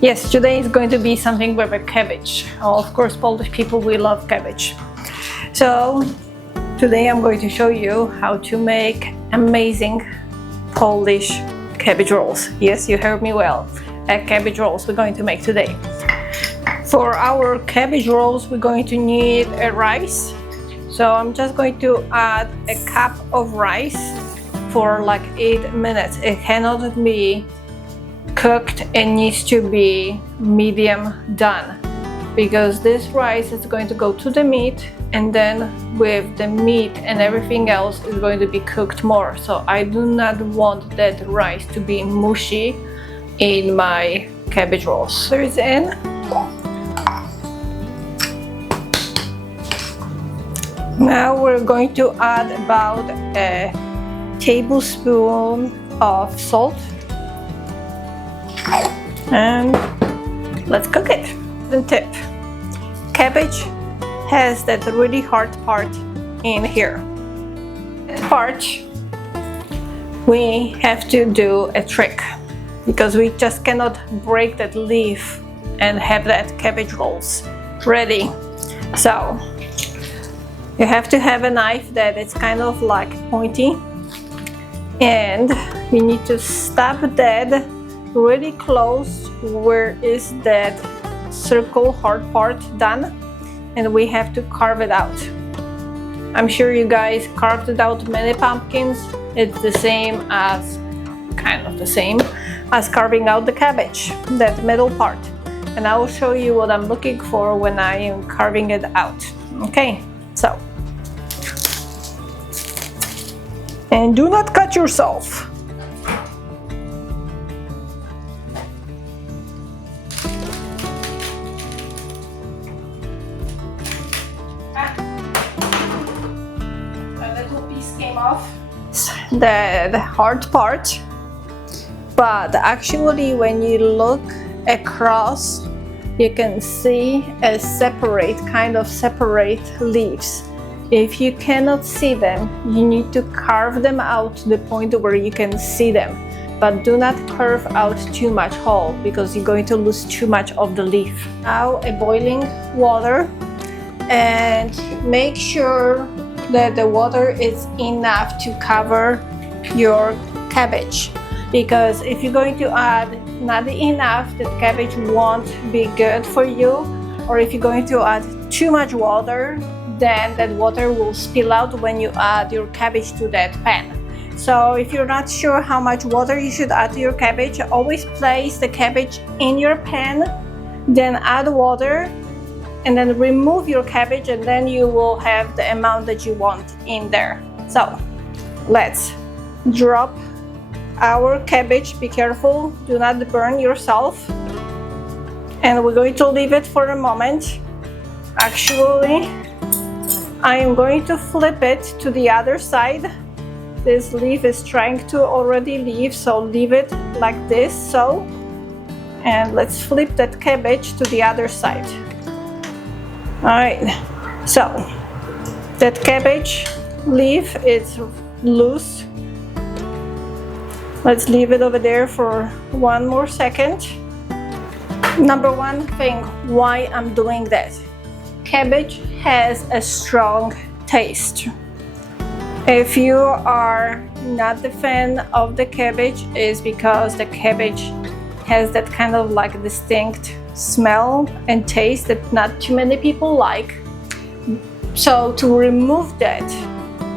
Yes, today is going to be something with a cabbage. Of course, Polish people, we love cabbage. So today I'm going to show you how to make amazing Polish cabbage rolls. Yes, you heard me well. Cabbage rolls we're going to make today. For our cabbage rolls, we're going to need a rice. So I'm just going to add a cup of rice for like 8 minutes. It cannot be cooked, it needs to be medium done, because this rice is going to go to the meat, and then with the meat and everything else is going to be cooked more. So I do not want that rice to be mushy in my cabbage rolls. There is in. Now we're going to add about a tablespoon of salt. And let's cook it. The tip: cabbage has that really hard part in here. This part we have to do a trick, because we just cannot break that leaf and have that cabbage rolls ready. So you have to have a knife that is kind of like pointy, and you need to stab that really close where is that circle hard part done, and we have to carve it out. I'm sure you guys carved it out many pumpkins. It's the same as, kind of the same as carving out the cabbage, that middle part. And I will show you what I'm looking for when I am carving it out. Okay, so. And do not cut yourself. Off the hard part, but actually when you look across you can see a separate leaves. If you cannot see them, you need to carve them out to the point where you can see them, but do not carve out too much whole, because you're going to lose too much of the leaf. Now a boiling water, and make sure that the water is enough to cover your cabbage, because if you're going to add not enough, the cabbage won't be good for you, or if you're going to add too much water, then that water will spill out when you add your cabbage to that pan. So if you're not sure how much water you should add to your cabbage, always place the cabbage in your pan, then add water, and then remove your cabbage, and then you will have the amount that you want in there. So let's drop our cabbage. Be careful, do not burn yourself. And we're going to leave it for a moment. Actually, I am going to flip it to the other side. This leaf is trying to already leave, so leave it like this, so. And let's flip that cabbage to the other side. Alright, so that cabbage leaf is loose. Let's leave it over there for 1 more second. Number one thing why I'm doing that: cabbage has a strong taste. If you are not a fan of the cabbage, is because the cabbage has that kind of like distinct smell and taste that not too many people like. So to remove that,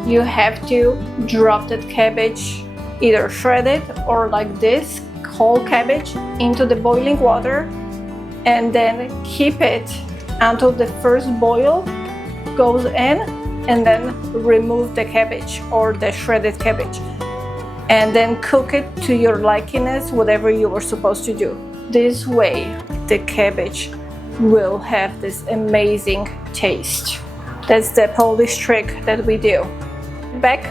you have to drop that cabbage, either shred it or like this whole cabbage, into the boiling water, and then keep it until the first boil goes in, and then remove the cabbage or the shredded cabbage, and then cook it to your likiness, whatever you were supposed to do. This way the cabbage will have this amazing taste. That's the Polish trick that we do. Back.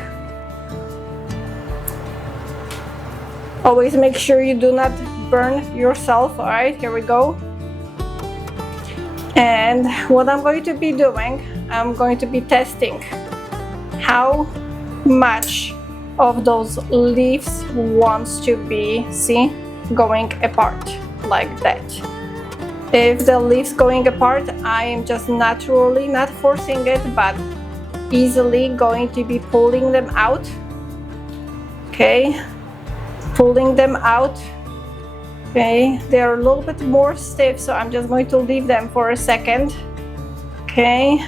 Always make sure you do not burn yourself. All right, here we go. And what I'm going to be doing, I'm going to be testing how much of those leaves wants to be, see, going apart. like that. If the leaves going apart, I am just naturally, not forcing it, but easily going to be pulling them out. Okay, pulling them out. Okay, they're a little bit more stiff, so I'm just going to leave them for a second. Okay,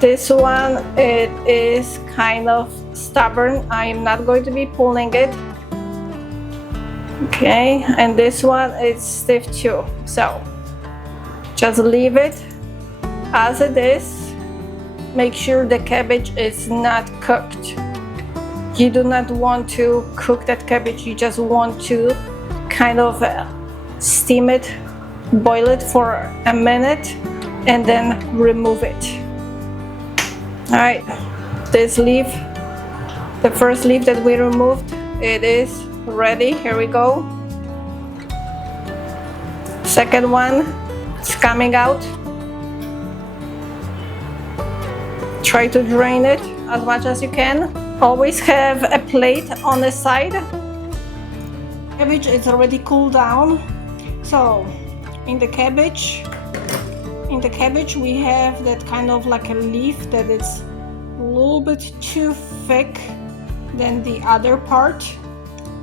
this one, it is kind of stubborn. I am not going to be pulling it. Okay, and this one is stiff too, so just leave it as it is. Make sure the cabbage is not cooked. You do not want to cook that cabbage, you just want to kind of steam it, boil it for a minute, and then remove it. All right, this leaf, the first leaf that we removed, it is ready. Here we go. Second one, it's coming out. Try to drain it as much as you can. Always have a plate on the side. Cabbage is already cooled down. So in the cabbage we have that kind of like a leaf that is a little bit too thick than the other part,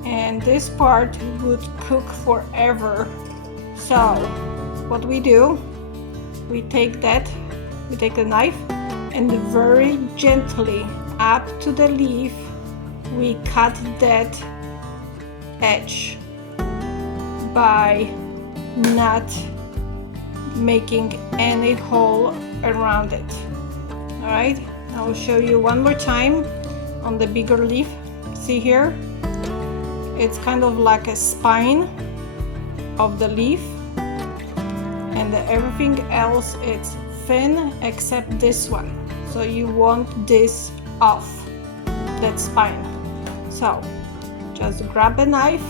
and this part would cook forever. So what we do, we take the knife and very gently up to the leaf we cut that edge by not making any hole around it. All right, I will show you one more time on the bigger leaf. See here, it's kind of like a spine of the leaf, and everything else is thin except this one. So you want this off, that spine. So just grab a knife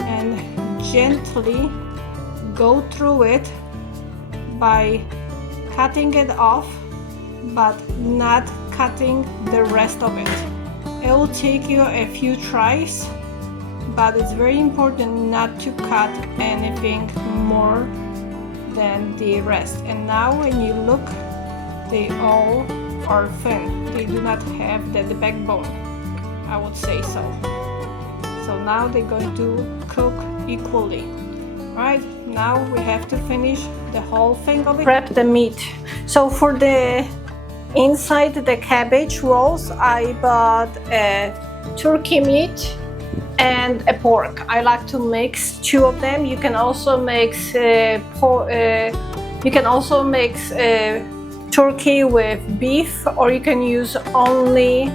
and gently go through it by cutting it off, but not cutting the rest of it. It will take you a few tries, but it's very important not to cut anything more than the rest. And now when you look, they all are thin. They do not have the backbone, I would say so. So now they're going to cook equally. Right, now we have to finish the whole thing of it. Prep the meat. So for the inside the cabbage rolls, I bought a turkey meat and a pork. I like to mix two of them. You can also mix turkey with beef, or you can use only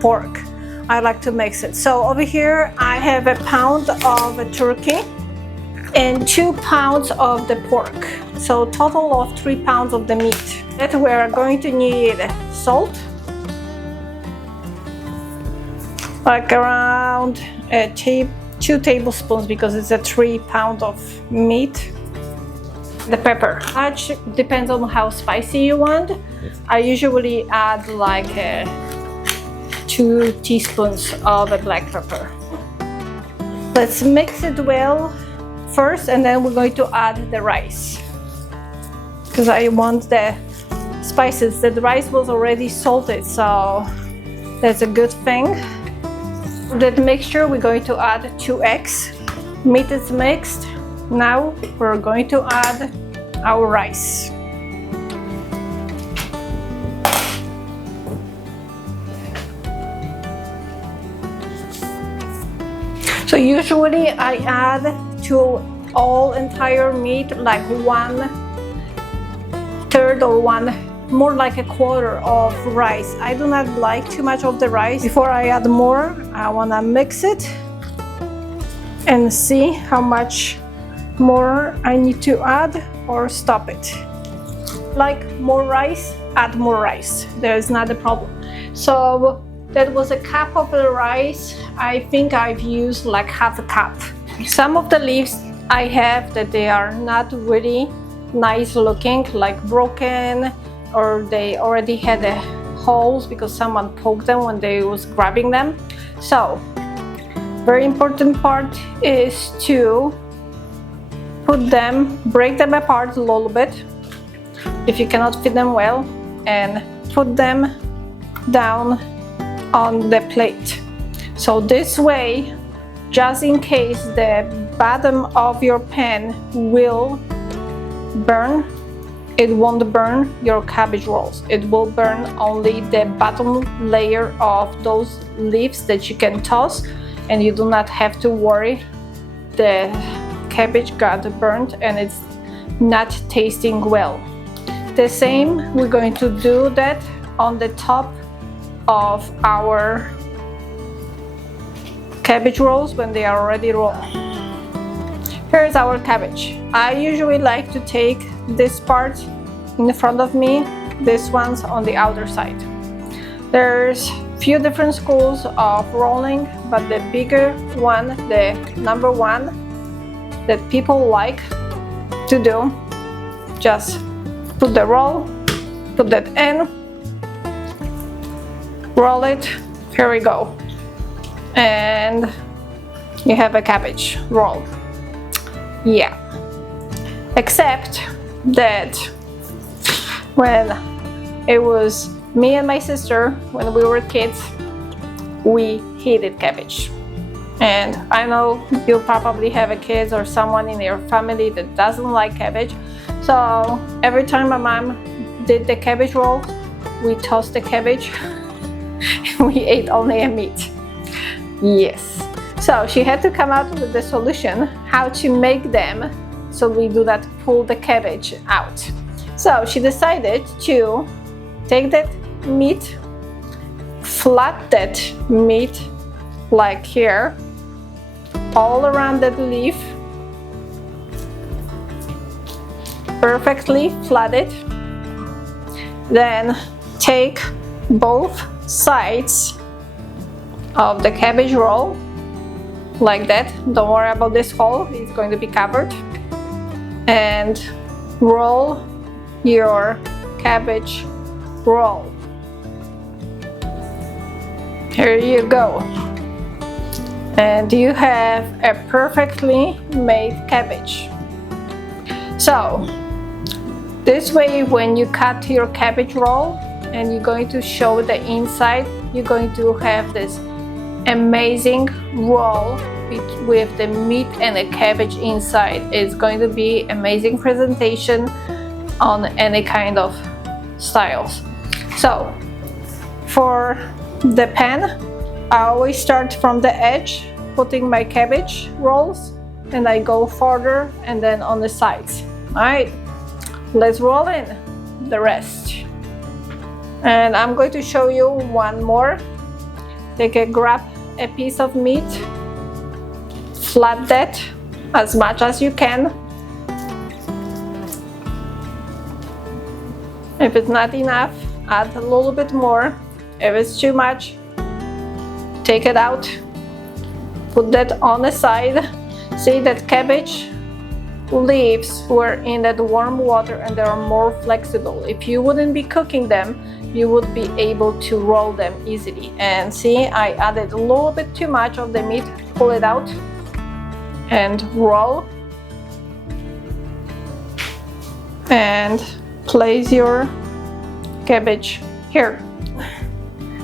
pork. I like to mix it. So over here I have a pound of a turkey and 2 pounds of the pork, so total of 3 pounds of the meat. That we're going to need salt, like around 2 tablespoons, because it's a 3 pound of meat. The pepper, much depends on how spicy you want. I usually add like 2 teaspoons of a black pepper. Let's mix it well first, and then we're going to add the rice, because I want the spices. The rice was already salted, so that's a good thing. For that mixture, we're going to add 2 eggs. Meat is mixed. Now we're going to add our rice. So usually I add to all entire meat like 1/3 or more like a quarter of rice. I do not like too much of the rice. Before I add more, I want to mix it and see how much more I need to add or stop it. Like more rice, add more rice. There is not a problem. So that was a cup of the rice. I think I've used like half a cup. Some of the leaves I have that they are not really nice looking, like broken, or they already had holes because someone poked them when they was grabbing them. So very important part is to put them, break them apart a little bit if you cannot fit them well, and put them down on the plate. So this way, just in case the bottom of your pan will burn, it won't burn your cabbage rolls. It will burn only the bottom layer of those leaves that you can toss, and you do not have to worry the cabbage got burnt and it's not tasting well. The same, we're going to do that on the top of our cabbage rolls when they are already rolled. Here's our cabbage. I usually like to take this part in the front of me, this one's on the outer side. There's few different schools of rolling, but the bigger one, the number one that people like to do, just put the roll, put that in, roll it, here we go, and you have a cabbage roll. Yeah, except that when it was me and my sister, when we were kids, we hated cabbage. And I know you probably have a kid or someone in your family that doesn't like cabbage. So every time my mom did the cabbage roll, we tossed the cabbage and we ate only a meat. Yes. So she had to come out with the solution how to make them so we do not pull the cabbage out. So she decided to take that meat, flat that meat like here, all around that leaf, perfectly flat it. Then take both sides of the cabbage roll like that. Don't worry about this hole, it's going to be covered. And roll your cabbage roll. Here you go. And you have a perfectly made cabbage. So this way, when you cut your cabbage roll and you're going to show the inside, you're going to have this amazing roll with the meat and the cabbage inside. It's going to be amazing presentation on any kind of styles. So for the pan, I always start from the edge, putting my cabbage rolls, and I go further and then on the sides. All right, let's roll in the rest. And I'm going to show you one more. Grab a piece of meat, flat that as much as you can. If it's not enough, add a little bit more. If it's too much, take it out, put that on the side. See that cabbage leaves were in that warm water and they are more flexible. If you wouldn't be cooking them, you would be able to roll them easily. And see, I added a little bit too much of the meat. Pull it out and roll. And place your cabbage here.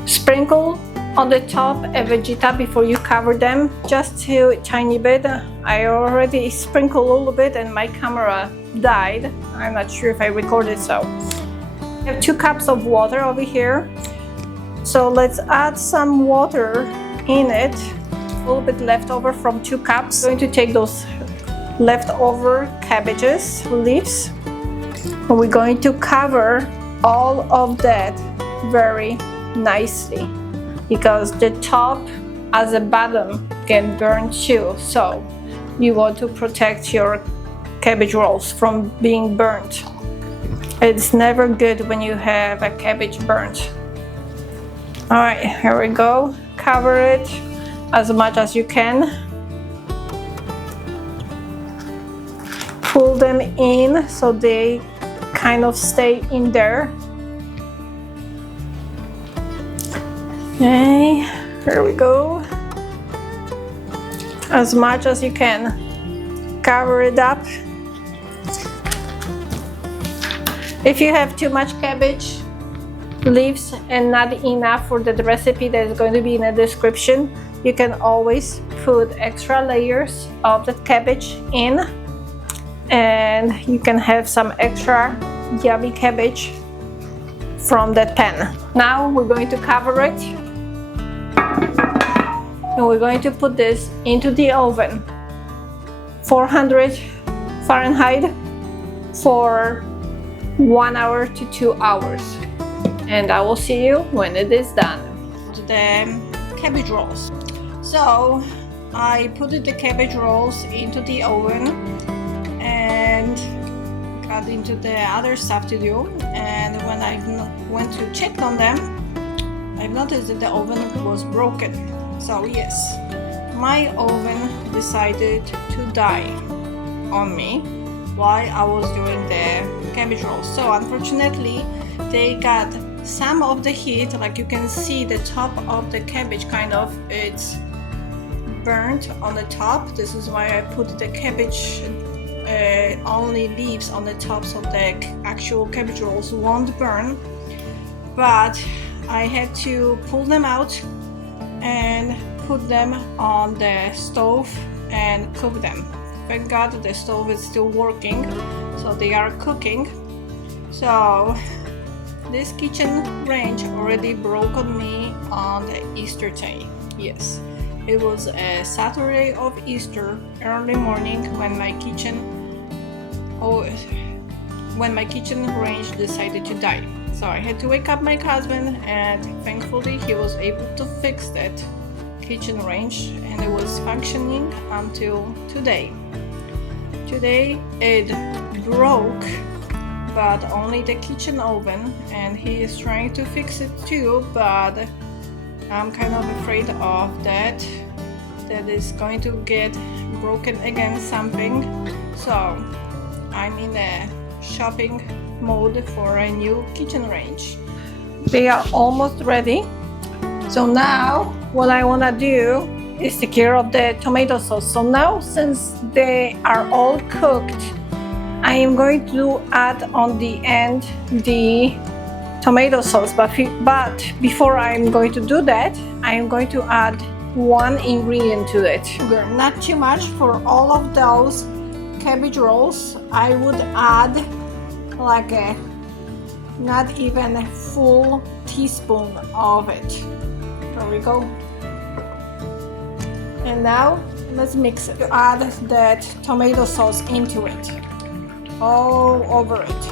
Sprinkle on the top a vegeta before you cover them, just a tiny bit. I already sprinkled a little bit and my camera died. I'm not sure if I recorded, so. I have 2 cups of water over here. So let's add some water in it, a little bit left over from 2 cups. I'm going to take those leftover cabbages, leaves, and we're going to cover all of that very nicely, because the top as the bottom can burn too. So you want to protect your cabbage rolls from being burnt. It's never good when you have a cabbage burnt. All right, here we go. Cover it as much as you can. Pull them in so they kind of stay in there. Okay, here we go. As much as you can. Cover it up If you have too much cabbage leaves and not enough for the recipe that is going to be in the description, you can always put extra layers of the cabbage in, and you can have some extra yummy cabbage from that pan. Now we're going to cover it, and we're going to put this into the oven, 400 Fahrenheit, for 1 hour to 2 hours. And I will see you when it is done. The cabbage rolls. So I put the cabbage rolls into the oven and got into the other stuff to do. And when I went to check on them, I've noticed that the oven was broken. So yes, my oven decided to die on me while I was doing the cabbage rolls. So unfortunately, they got some of the heat, like you can see the top of the cabbage kind of, it's burnt on the top. This is why I put the cabbage only leaves on the top, so the actual cabbage rolls won't burn. But I had to pull them out and put them on the stove and cook them. Thank God the stove is still working, so they are cooking. So this kitchen range already broke on me on the Easter day. Yes, it was a Saturday of Easter, early morning, when my kitchen range decided to die. So I had to wake up my husband, and thankfully he was able to fix that kitchen range, and it was functioning until today. Today it broke, but only the kitchen oven, and he is trying to fix it too, but I'm kind of afraid of that is going to get broken again something. So I'm in a shopping mode for a new kitchen range. They are almost ready. So now what I want to do is take care of the tomato sauce. So now, since they are all cooked, I am going to add on the end the tomato sauce, but before I'm going to do that, I am going to add one ingredient to it. Sugar, not too much for all of those cabbage rolls. I would add like a not even a full teaspoon of it. There we go. And now let's mix it. Add that tomato sauce into it, all over it.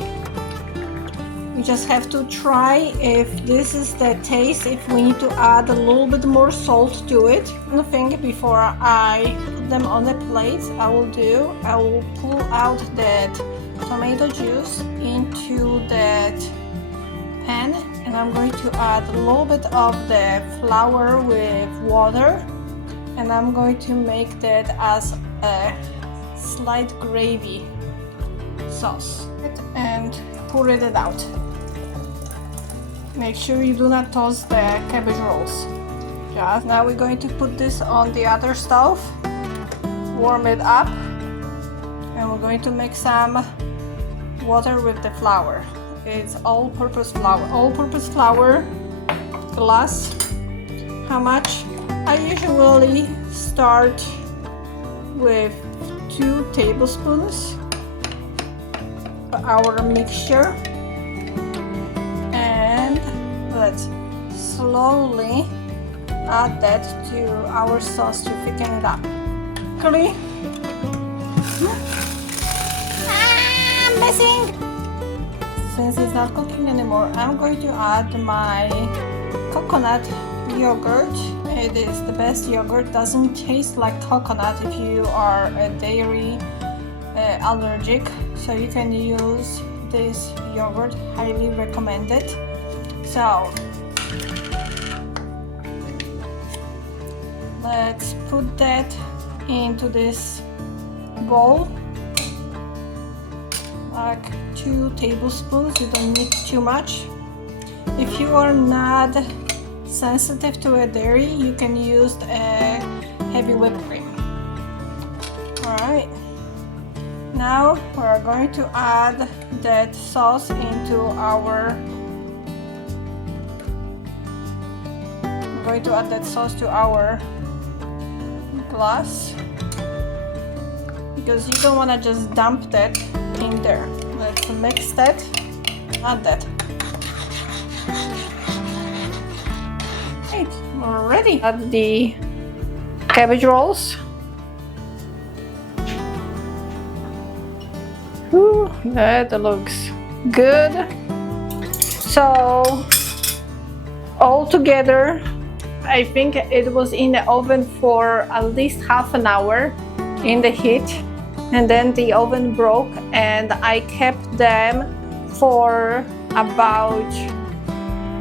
You just have to try if this is the taste, if we need to add a little bit more salt to it. One thing before I put them on the plate, I will pull out that tomato juice into that pan, and I'm going to add a little bit of the flour with water, and I'm going to make that as a slight gravy sauce and pour it out. Make sure you do not toss the cabbage rolls. Just now we're going to put this on the other stove, warm it up, and we're going to make some water with the flour. It's all-purpose flour, glass. How much? I usually start with 2 tablespoons of our mixture, and let's slowly add that to our sauce to thicken it up. Quickly. I'm missing. Since it's not cooking anymore, I'm going to add my coconut yogurt. It is the best yogurt. Doesn't taste like coconut if you are a dairy allergic, so you can use this yogurt. Highly recommended. So let's put that into this bowl, like 2 tablespoons. You don't need too much. If you are not sensitive to a dairy, you can use a heavy whipped cream. Alright, Now we're going to add that sauce into our glass, because you don't want to just dump that in there. Let's mix that, add that. Right, we're ready. Add the cabbage rolls. Ooh, that looks good. So all together, I think it was in the oven for at least half an hour in the heat, and then the oven broke and I kept them for about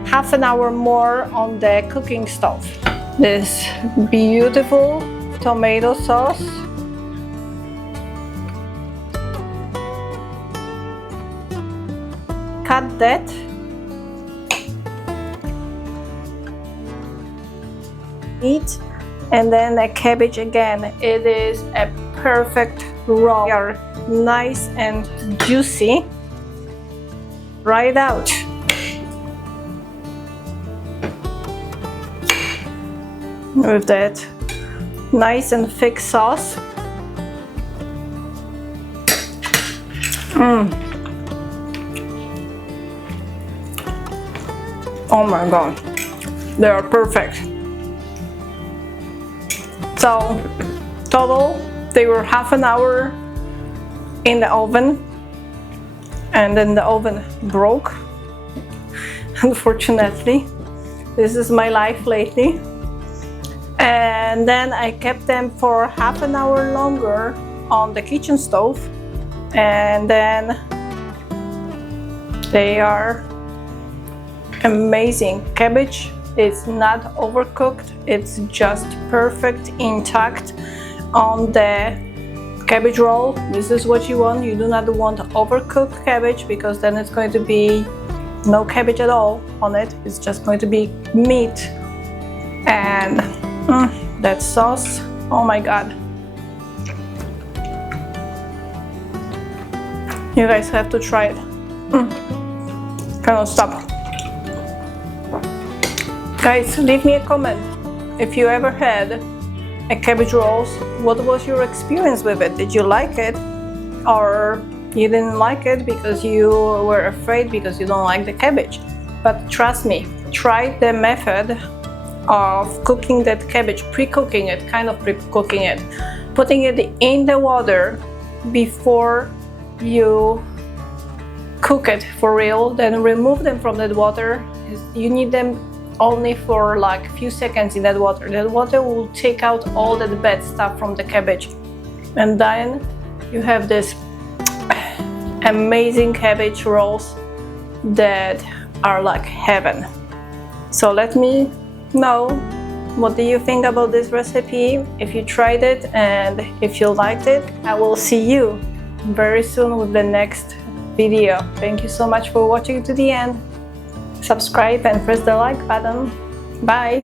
half an hour more on the cooking stove. This beautiful tomato sauce. Cut that. Meat, and then the cabbage again. It is a perfect raw. They are nice and juicy. Right out. With that nice and thick sauce. Oh my god, they are perfect. So total, they were half an hour in the oven, and then the oven broke. Unfortunately, this is my life lately. And then I kept them for half an hour longer on the kitchen stove, and then they are amazing. Cabbage is not overcooked, it's just perfect intact on the cabbage roll. This is what you want. You do not want overcooked cabbage, because then it's going to be no cabbage at all on it. It's just going to be meat. And that sauce, oh my god, you guys have to try it. Cannot stop. Guys, leave me a comment if you ever had a cabbage rolls. What was your experience with it? Did you like it, or you didn't like it because you were afraid because you don't like the cabbage? But trust me, try the method of cooking that cabbage, pre-cooking it, kind of pre-cooking it, putting it in the water before you cook it for real, then remove them from that water. You need them only for like a few seconds in that water. That water will take out all that bad stuff from the cabbage, and then you have this amazing cabbage rolls that are like heaven. So let me know, what do you think about this recipe, if you tried it, and if you liked it. I will see you very soon with the next video. Thank you so much for watching to the end. Subscribe and press the like button. Bye.